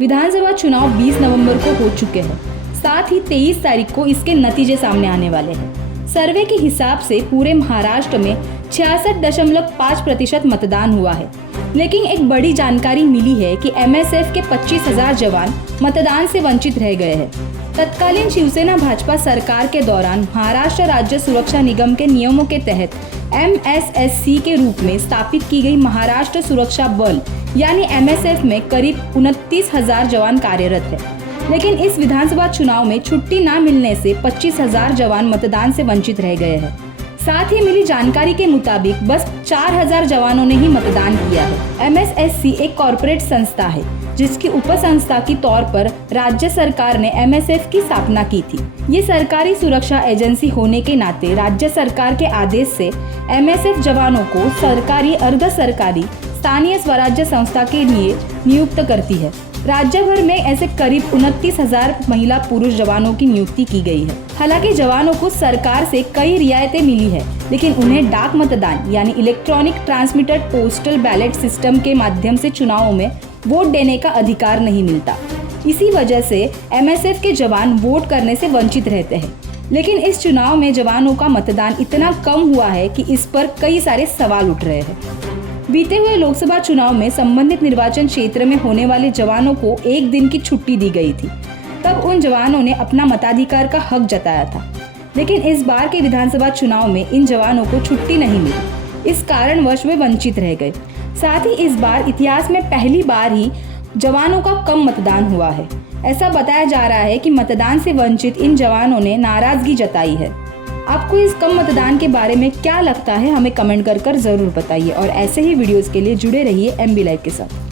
विधानसभा चुनाव 20 नवंबर को हो चुके हैं। साथ ही 23 तारीख को इसके नतीजे सामने आने वाले हैं। सर्वे के हिसाब से पूरे महाराष्ट्र में 66.5% मतदान हुआ है। लेकिन एक बड़ी जानकारी मिली है कि MSF के 25,000 जवान मतदान से वंचित रह गए हैं। तत्कालीन शिवसेना भाजपा सरकार के दौरान महाराष्ट्र राज्य सुरक्षा निगम के नियमों के तहत MSSC के रूप में स्थापित की गई महाराष्ट्र सुरक्षा बल यानी MSF में करीब 29,000 जवान कार्यरत है। लेकिन इस विधानसभा चुनाव में छुट्टी न मिलने से 25,000 जवान मतदान से वंचित रह गए हैं। साथ ही मिली जानकारी के मुताबिक बस 4,000 जवानों ने ही मतदान किया है। MSSC एक कॉरपोरेट संस्था है जिसकी उपसंस्था के तौर पर राज्य सरकार ने MSF की स्थापना की थी। ये सरकारी सुरक्षा एजेंसी होने के नाते राज्य सरकार के आदेश से MSF जवानों को सरकारी, अर्ध सरकारी, स्थानीय स्वराज्य संस्था के लिए नियुक्त करती है। राज्य भर में ऐसे करीब 29,000 महिला पुरुष जवानों की नियुक्ति की गई है। हालांकि जवानों को सरकार से कई रियायतें मिली है, लेकिन उन्हें डाक मतदान यानी electronic transmitted postal ballot system के माध्यम से चुनावों में वोट देने का अधिकार नहीं मिलता। इसी वजह से MSF के जवान वोट करने से वंचित रहते हैं। लेकिन इस चुनाव में जवानों का मतदान इतना कम हुआ है कि इस पर कई सारे सवाल उठ रहे हैं। बीते हुए लोकसभा चुनाव में संबंधित निर्वाचन क्षेत्र में होने वाले जवानों को एक दिन की छुट्टी दी गई थी। तब उन जवानों ने अपना मताधिकार का हक जताया था। लेकिन इस बार के विधानसभा चुनाव में इन जवानों को छुट्टी नहीं मिली। इस कारणवश वे वंचित रह गए। साथ ही इस बार इतिहास में पहली बार ही जवानों का कम मतदान हुआ है। ऐसा बताया जा रहा है कि मतदान से वंचित इन जवानों ने नाराजगी जताई है। आपको इस कम मतदान के बारे में क्या लगता है, हमें कमेंट कर जरूर बताइए और ऐसे ही वीडियोस के लिए जुड़े रहिए MB लाइव के साथ।